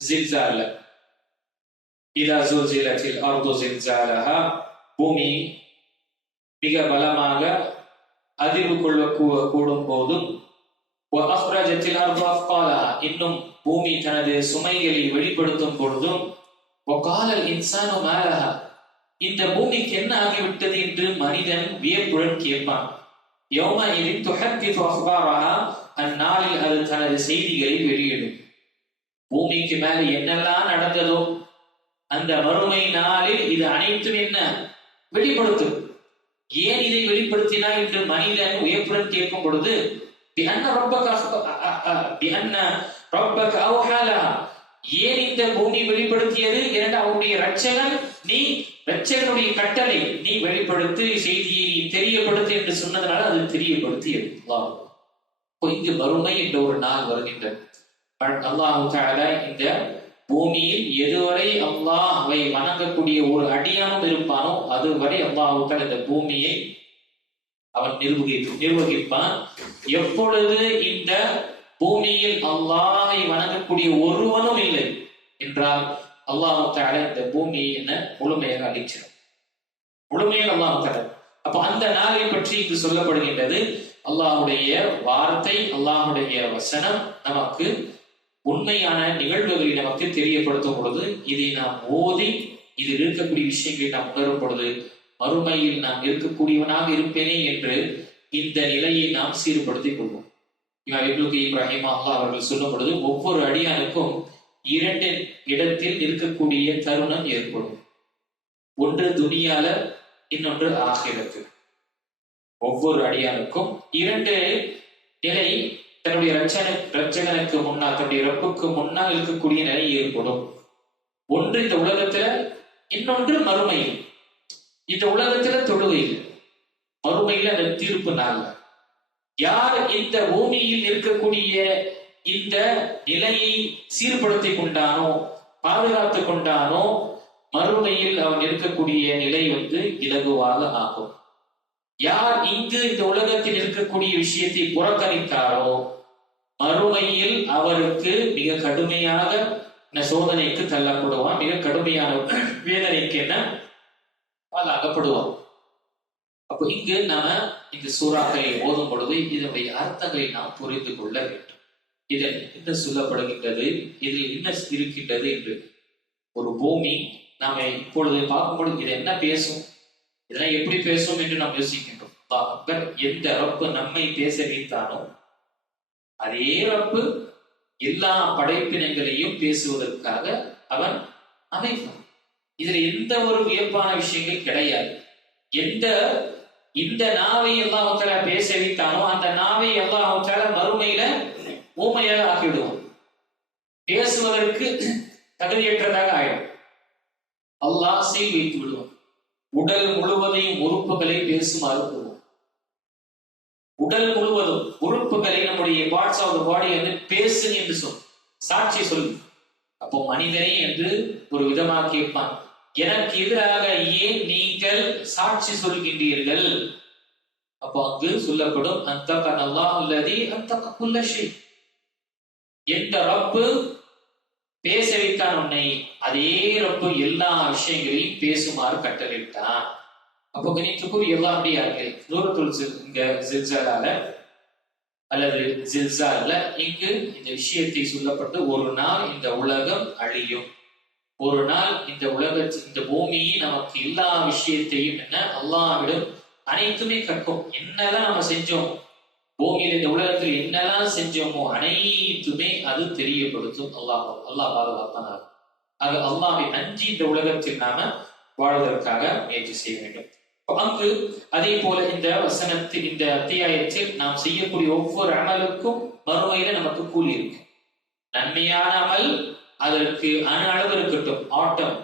ஜில்சால இதா ஜுல்சிலத்தில் அர்து ஜில்சாலஹா பூமி மிக பலமாக அதிர்வு கொள்ள கூ- கூடும் போதும் அஹ்ரஜத்தில் அர்து அஃபாலஹா இன்னும் பூமி தனது சுமைகளை வெளிப்படுத்தும் பொழுதும் ஒகாலல் இன்சானு இந்த பூமிக்கு என்ன ஆகிவிட்டது என்று மனிதன் வியப்புடன் கேட்பான் யௌமஇதின் துஹத்திஃபு அஹ்பாரஹா அந்நாளில் அது தனது செய்திகளை வெளியிடும் பூமிக்கு மேல என்னெல்லாம் நடந்ததோ அந்த வறுமை நாளில் இது அனைத்தும் என்ன? வெளிப்படுத்தும். ஏன் இதை வெளிப்படுத்தினா என்று மனிதன் உயர்ப்புடன் கேட்கும் பொழுது ஏன் இந்த பூமி வெளிப்படுத்தியது? இரண்டு அவருடைய ரட்சகன் நீ ரட்சகனுடைய கட்டளை. நீ வெளிப்படுத்து செய்தியை நீ தெரியப்படுத்து என்று சொன்னதனால அது தெரியப்படுத்தியது. இங்கு வறுமை என்ற ஒரு நாள் வருகின்றது. அல்லாஹு தாலா இந்த பூமியில் எதுவரை அல்லாஹ்வை வணங்கக்கூடிய ஒரு அடியானும் இருப்பானோ அதுவரை அல்லாஹு தஆலா இந்த பூமியை அவன் நிர்வகி நிர்வகிப்பான். எப்பொழுது இந்த பூமியில் அல்லாஹை வணங்கக்கூடிய ஒருவனும் இல்லை என்றால் அல்லாஹு தஆலா இந்த பூமியை என்ன? முழுமையாக அழிச்சிடும் முழுமையாக அல்லாஹு தஆலா. அப்ப அந்த நாளை பற்றி இங்கு சொல்லப்படுகின்றது அல்லாஹ்வுடைய வார்த்தை அல்லாஹுடைய வசனம் நமக்கு உண்மையான நிகழ்வுகளை நமக்கு தெரியப்படுத்தும் பொழுது இதை நாம் ஓதி இதில் இருக்கக்கூடிய விஷயங்களை நாம் உணரும் பொழுது மறுமையில் நாம் இருக்கக்கூடியவனாக இருப்பேனே என்று இந்த நிலையை நாம் சீர்படுத்திக் கொள்வோம். இவா இப்னு இப்ராஹிம் அல்லா அவர்கள் சொல்லும் பொழுது ஒவ்வொரு அடியானுக்கும் இரண்டு இடத்தில் இருக்கக்கூடிய தருணம் ஏற்படும். ஒன்று துனியால இன்னொன்று ஆகிரத்து ஒவ்வொரு அடியானுக்கும் இரண்டு நிலை தன்னுடைய ரட்சகனுக்கு முன்னால் தன்னுடைய ரப்புக்கு முன்னால் இருக்கக்கூடிய நிலை ஏற்படும். ஒன்று இந்த உலகத்துல இன்னொன்று மறுமையில். இந்த உலகத்துல தொழுகையில். மறுமையில் அந்த தீர்ப்பு நாள் யார் இந்த பூமியில் இருக்கக்கூடிய இந்த நிலையை சீர்படுத்தி கொண்டானோ பாதுகாத்து கொண்டானோ மறுமையில் அவன் இருக்கக்கூடிய நிலை வந்து இலகுவாக ஆகும். யார் இங்கு இந்த உலகத்தில் இருக்கக்கூடிய விஷயத்தை புறக்கணித்தாரோ மறுமையில் அவருக்கு மிக கடுமையாக சோதனைக்கு தள்ளப்படுவான் மிக கடுமையான வேதனைக்கு என்ன? ஆளாகப்படுவான் அப்போ இங்கு நாம இந்த சூறாக்களை ஓதும் பொழுது இதனுடைய அர்த்தங்களை நாம் புரிந்து கொள்ள வேண்டும். இதில் என்ன சொல்லப்படுகின்றது? இதில் என்ன இருக்கின்றது என்று. ஒரு பூமி நாம இப்பொழுது பார்க்கும் பொழுது இது என்ன பேசும்? இதெல்லாம் எப்படி பேசும் என்று நாம் யோசிக்கின்றோம். அக்பர். எந்த ரப்பு நம்மை பேச வைத்தானோ அதே ரப்பு எல்லா படைப்பினங்களையும் பேசுவதற்காக அவன் அமைப்பான். இதுல எந்த ஒரு வியப்பான விஷயங்கள் கிடையாது. எந்த இந்த நாவை அல்லாஹால பேச வைத்தானோ அந்த நாவை அல்லாஹால மறுமையில ஊமையாக ஆக்கிவிடுவோம் பேசுவதற்கு தகுதியற்றதாக ஆயிடும். அல்லாஹ் செய் வைத்து விடுவான் உடல் முழுவதையும் உறுப்புகளை பேசுமாறு கூறுவான் உடல் முழுவதும் உறுப்புகளை நம்முடைய பார்ட்ஸ் ஆஃப் பாடி வந்து பேசு என்று சொல் சாட்சி சொல் அப்போ மனிதனே என்று ஒரு விதமாக கேட்பான். எனக்கு எதிராக ஏன் நீங்கள் சாட்சி சொல்கின்றீர்கள்? அப்போ அங்கு சொல்லப்படும் அந்த அல்லாஹ் அல்லது அந்த குல்லஷி எந்த ரப்பு பேச வைத்தான் உன்னை. அதே ரப்பு எல்லா விஷயங்களையும் பேசுமாறு கட்டளையிட்டான். அப்போ கணித்துக்குரிய எல்லா அப்படியார்கள் தூரத்துள் இங்க ஜில்சாலால அல்லது ஜில்சால இங்கு இந்த விஷயத்தை சொல்லப்பட்டு ஒரு நாள் இந்த உலகம் அழியும். ஒரு நாள் இந்த உலக இந்த பூமியை நமக்கு எல்லா விஷயத்தையும் என்ன? அல்லாஹ்விடம் அனைத்துமே கற்கும். என்னதான் நம்ம செஞ்சோம்? பூமியில இந்த உலகத்தில் என்னெல்லாம் செஞ்சோமோ அனைத்துமே அது தெரியப்படுத்தும். அல்லாஹ் அல்லாஹ் பாதுகாப்பானார் அது அல்லாஹை அஞ்சு இந்த உலகத்தில் நாம வாழ்வதற்காக முயற்சி செய்ய வேண்டும். அங்கு அதே போல இந்த வசனத்தில் இந்த அத்தியாயத்தில் நாம் செய்யக்கூடிய ஒவ்வொரு அமலுக்கும் மறுமையில நமக்கு கூலி இருக்கு. நன்மையான அமல் அதற்கு அணு அளவு இருக்கட்டும் ஆட்டம்.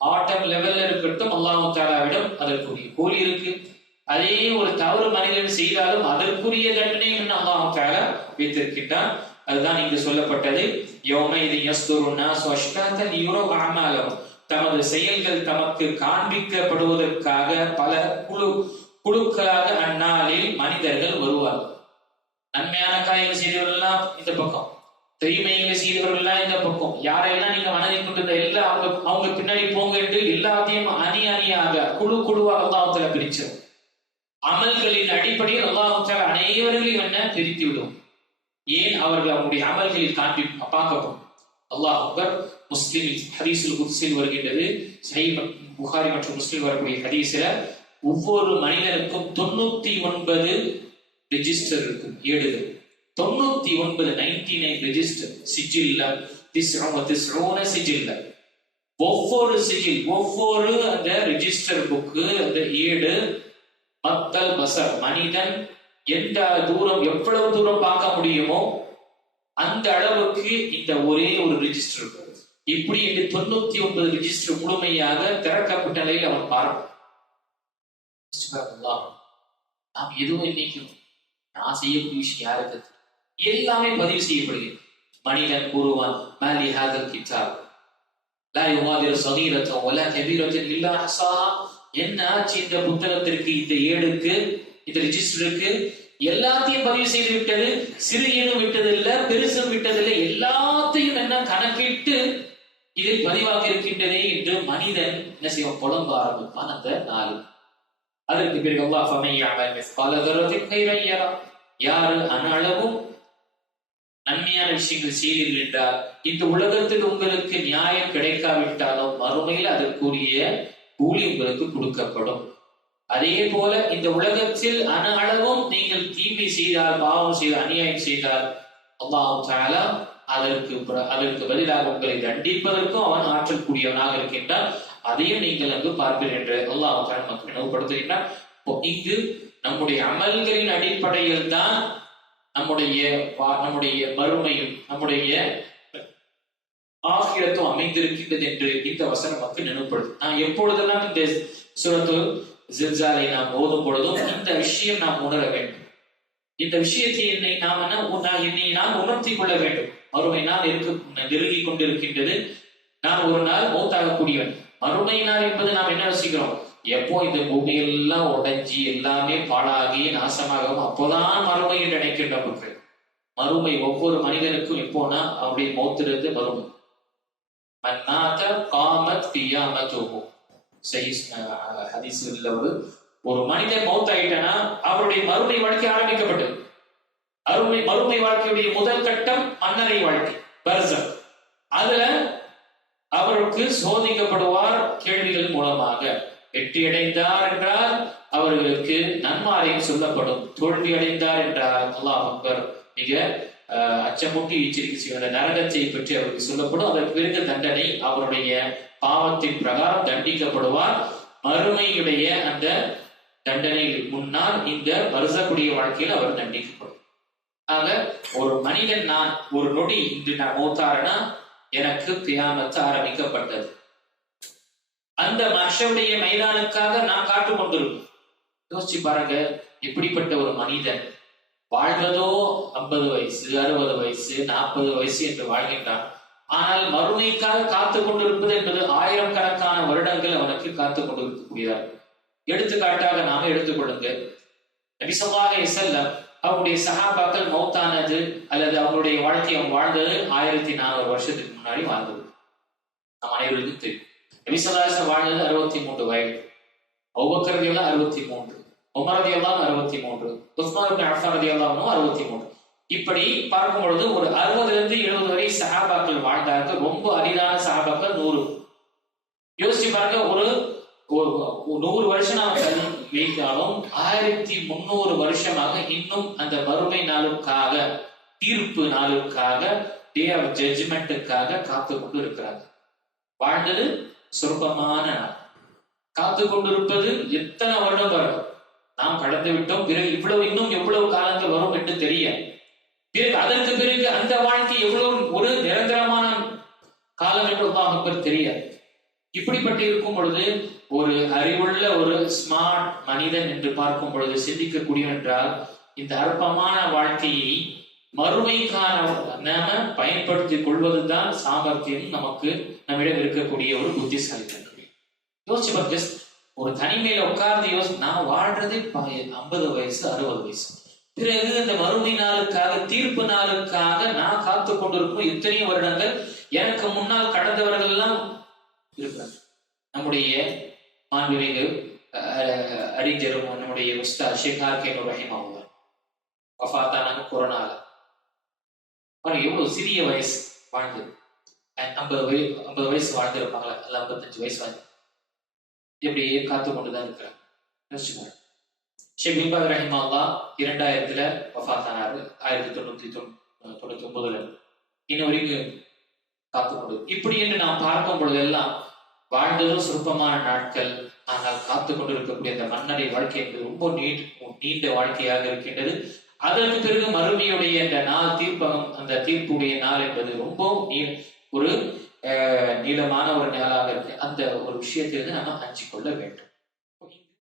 ஆட்டம் லெவல்ல இருக்கட்டும் அல்லாஹு தாலாவிடம் அதற்குரிய கூலி இருக்கு. அதே ஒரு தவறு மனிதன் செய்தாலும் அதற்குரிய தண்டனையும் நம்ம தாலா வைத்திருக்கிட்டான் அதுதான் இங்கு சொல்லப்பட்டது. யோமை இது யஸ்துருன்னா ஸ்வஷ்டாத்தன் யூரோ அமாலம் தமது செயல்கள் தமக்கு காண்பிக்கப்படுவதற்காக பல குழு குழுக்களாக அந்நாளில் மனிதர்கள் வருவார்கள். நன்மையான காரியங்கள் செய்தவர்கள்லாம் இந்த பக்கம். தீமைகளை செய்தவர்கள்லாம் இந்த பக்கம். யாரெல்லாம் நீங்க மனதில் கொண்டிருந்த எல்லா அவங்க அவங்க பின்னாடி போங்க என்று எல்லாத்தையும் அணி அணியாக குழு குழுவாக அல்லாஹத்துல பிரிச்சிடும் அமல்களின் அடிப்படையில் அல்லாஹால அனைவர்களையும் என்ன? பிரித்து விடும் ஏன் அவர்கள் அவருடைய அமல்களில் காண்பி பார்க்கப்படும்? அல்லாஹ் அக்பர் முஸ்லிம் ஹதீஸில் குத்ஸில் வருகின்றது. சஹி புகாரி மற்றும் முஸ்லிம் வரக்கூடிய ஹதீஸில் ஒவ்வொரு மனிதனுக்கும் தொண்ணூத்தி ஒன்பது ரெஜிஸ்டர் இருக்கும் ஏடுகள். தொண்ணூத்தி ஒன்பது நைன்டி நைன் ரெஜிஸ்டர் சிஜில்ல திஸ்ரோன சிஜில்ல. ஒவ்வொரு சிஜில் ஒவ்வொரு அந்த ரெஜிஸ்டர் புக்கு அந்த ஏடு மக்கள் பசர் மனிதன் எந்த தூரம் எவ்வளவு தூரம் பார்க்க முடியுமோ அந்த அளவுக்கு இந்த ஒரே ஒரு ரிஜிஸ்டர் இருக்கும் இப்படி இந்த தொண்ணூத்தி ஒன்பது ரிஜிஸ்டர் முழுமையாக திறக்கப்பட்ட நிலையில் அவன் பார்ப்பான். நாம் எதுவும் இன்னைக்கும் நான் செய்யக்கூடிய விஷயம் யாருக்கு? எல்லாமே பதிவு செய்யப்படுகிறது. மனிதன் கூறுவான் மாலி ஹாதல் கிட்டார் லா யுகாதிரு சகீரத்தம் வலா கபீரத்தன் இல்லா ஹஸாஹா என்ன ஆச்சு இந்த புத்தகத்திற்கு இந்த ஏடுக்கு இந்த ரிஜிஸ்டருக்கு எல்லாத்தையும் பதிவு செய்து விட்டது. சிறியனும் விட்டதில்ல பெருசும் விட்டதில்லை. எல்லாத்தையும் என்ன கணக்கிட்டு இதில் பதிவாக இருக்கின்றதே என்று மனிதன் என்ன செய்வான்? புலம்ப ஆரம்பிப்பான் அந்த நாள் அதற்கு பிறகு அல்லாஹ் ஃபமையாமல் யாரு. அனளவும் நன்மையான விஷயங்கள் செய்தீர்கள் என்றால் இந்த உலகத்தில் உங்களுக்கு நியாயம் கிடைக்காவிட்டாலும் மறுமையில் அதற்குரிய கூலி உங்களுக்கு கொடுக்கப்படும். அதே போல இந்த உலகத்தில் அன அளவும் நீங்கள் தீமை செய்தால் பாவம் செய்தால் அநியாயம் செய்தால் அல்லாஹும் தாலா அதற்கு அதற்கு பதிலாக உங்களை தண்டிப்பதற்கும் அவன் ஆற்றல் கூடியவனாக இருக்கின்றான். அதையும் நீங்கள் அங்கு பார்ப்பீர்கள் என்று அல்லாஹ் தாலா நமக்கு நினைவுபடுத்துகின்றான். இங்கு நம்முடைய அமல்களின் அடிப்படையில் தான் நம்முடைய நம்முடைய மறுமையும் நம்முடைய ஆகிரத்தும் அமைந்திருக்கின்றது என்று இந்த வசனம் நமக்கு நினைவுபடுது நான் எப்பொழுதெல்லாம் இந்த சுரத்து ஜில்சாலை நாம் ஓதும் பொழுதும் இந்த விஷயம் நாம் உணர வேண்டும். இந்த விஷயத்தை என்னை நாம் என்ன என்னை நான் உணர்த்தி கொள்ள வேண்டும். மறுமை நாள் இருக்க நெருங்கி கொண்டிருக்கின்றது. நான் ஒரு நாள் மௌத்தாகக்கூடியவன். மறுமை நாள் என்பது நாம் என்ன யோசிக்கிறோம் எப்போ இந்த பூமி எல்லாம் உடைஞ்சி எல்லாமே பாழாகி நாசமாகவும் அப்போதான் மறுமை என்று நினைக்கின்ற நமக்கு மறுமை ஒவ்வொரு மனிதனுக்கும் எப்போனா அவருடைய மௌத்திலிருந்து மறுமை மன்னாத காமத் கியாமத்துஹு. ஹதீஸ் ஒரு ஒரு மனிதன் மௌத் ஆயிட்டனா அவருடைய மறுமை வாழ்க்கை ஆரம்பிக்கப்பட்டது. அருமை மறுமை வாழ்க்கையுடைய முதல் கட்டம் மன்னரை வாழ்க்கை பர்சன். அதுல அவருக்கு சோதிக்கப்படுவார் கேள்விகள் மூலமாக. வெற்றி அடைந்தார் என்றால் அவர்களுக்கு நன்மாரையும் சொல்லப்படும். தோல்வி அடைந்தார் என்றால் அல்லாஹ் அக்பர். மிக அச்சமூட்டி எச்சரிக்கை செய்கிற நரகத்தை பற்றி அவருக்கு சொல்லப்படும். அதற்கு பிறகு தண்டனை அவருடைய பாவத்தின் பிரகாரம் தண்டிக்கப்படுவார். மறுமையுடைய அந்த தண்டனையில் முன்னால் இந்த வருசக்கூடிய வாழ்க்கையில் அவர் தண்டிக்கப்படும். ஆக ஒரு மனிதன் நான் ஒரு நொடி இன்று நான் மூத்தாரனா? எனக்கு கியாமத்து ஆரம்பிக்கப்பட்டது. அந்த மனுஷனுடைய மைதானுக்காக நான் காட்டு கொண்டிருக்கும். யோசிச்சு பாருங்க இப்படிப்பட்ட ஒரு மனிதன் வாழ்வதோ ஐம்பது வயசு அறுபது வயசு நாற்பது வயசு என்று வாழ்கின்றான். ஆனால் மறுமைக்காக காத்து கொண்டிருப்பது என்பது ஆயிரம் கணக்கான வருடங்கள் அவனுக்கு காத்து கொண்டிருக்கக்கூடியதாக எடுத்துக்காட்டாக நாம எடுத்துக்கொள்ளுங்க நபிசமாக செல்லம் அவருடைய சகாபாக்கள் மௌத்தானது அல்லது அவங்களுடைய வாழ்க்கை அவங்க வாழ்ந்தது ஆயிரத்தி நானூறு வருஷத்துக்கு முன்னாடி வாழ்ந்தது. நம் அனைவருக்கும் தெரியும். நபிசல்லாச வாழ்ந்தது அறுபத்தி மூன்று வயது. ஒவ்வொருக்கரதி அறுபத்தி மூன்று. உமரதி எல்லாம் அறுபத்தி மூன்று உஸ்மான் அஃபாரதி எல்லாமும் அறுபத்தி மூன்று இப்படி பார்க்கும் பொழுது ஒரு அறுபதுல இருந்து எழுபது வரை சகாபாக்கள் வாழ்ந்தார்கள். ரொம்ப அரிதான சகாபாக்கள் நூறு. யோசிச்சு பாருங்க ஒரு நூறு வருஷம் நாம் வைத்தாலும் ஆயிரத்தி முன்னூறு வருஷமாக இன்னும் அந்த மறுமை நாளுக்காக தீர்ப்பு நாளுக்காக டே ஆஃப் ஜட்ஜ்மெண்ட்டுக்காக காத்து கொண்டு இருக்கிறாங்க வாழ்ந்தது சொற்பமான நாள். காத்து கொண்டிருப்பது எத்தனை வருடம் வரும் நாம் கடந்து விட்டோம். பிறகு இவ்வளவு இன்னும் எவ்வளவு காலங்கள் வரும் என்று தெரிய. பிறகு அதற்கு பிறகு அந்த வாழ்க்கை எவ்வளவு ஒரு நிரந்தரமான காலம் என்று தெரியாது இப்படிப்பட்டு இருக்கும் பொழுது ஒரு அறிவுள்ள ஒரு ஸ்மார்ட் மனிதன் என்று பார்க்கும் பொழுது சிந்திக்கக்கூடிய என்றால் இந்த அற்பமான வாழ்க்கையை மறுமைக்கான நாம பயன்படுத்திக் கொள்வதுதான் சாமர்த்தியம் நமக்கு நம்மிடம் இருக்கக்கூடிய ஒரு புத்திசாலித்தன்மை. யோசிச்சு ஜஸ்ட் ஒரு தனிமையில உட்கார்ந்து யோசி நான் வாழ்றதே ஐம்பது வயசு அறுபது வயசு. பிறகு இந்த மறுமை நாளுக்காக தீர்ப்பு நாளுக்காக நான் காத்து கொண்டிருக்கும் இத்தனையும் வருடங்கள் எனக்கு முன்னால் கடந்தவர்கள் எல்லாம் இருக்கிறாங்க நம்முடைய மாண்புமிகு அஹ், அறிஞரும் நம்முடைய உஸ்தா ஷேகார் கேனு ரஹிம் அவங்க வஃபாத்தானாங்க கொரோனால. பாருங்க எவ்வளவு சிறிய வயசு வாழ்ந்தது ஐம்பது வயசு ஐம்பது வயசு வாழ்ந்திருப்பாங்களா? இல்ல ஐம்பத்தஞ்சு வயசு வாழ்ந்து. இப்படியே காத்து கொண்டுதான் இருக்கிறாங்க யோசிச்சுக்கோங்க. ஷேக் பின்பாக் ரஹிமால்லா இரண்டாயிரத்துல வஃபாத்தானாரு ஆயிரத்தி தொண்ணூத்தி தொண்ணூத்தி ஒன்பதுல. இன்ன வரைக்கும் காத்து கொண்டு இப்படி என்று நாம் பார்க்கும் பொழுதெல்லாம் வாழ்ந்ததும் சொற்பமான நாட்கள். ஆனால் காத்து கொண்டிருக்கக்கூடிய அந்த மன்னரை வாழ்க்கை என்பது ரொம்ப நீட் நீண்ட வாழ்க்கையாக இருக்கின்றது. அதற்கு பிறகு மறுமையுடைய அந்த நாள் தீர்ப்பகம் அந்த தீர்ப்புடைய நாள் என்பது ரொம்ப நீ ஒரு நீளமான ஒரு நிழலாக இருக்கு. அந்த ஒரு விஷயத்திலிருந்து நம்ம அஞ்சு கொள்ள வேண்டும்.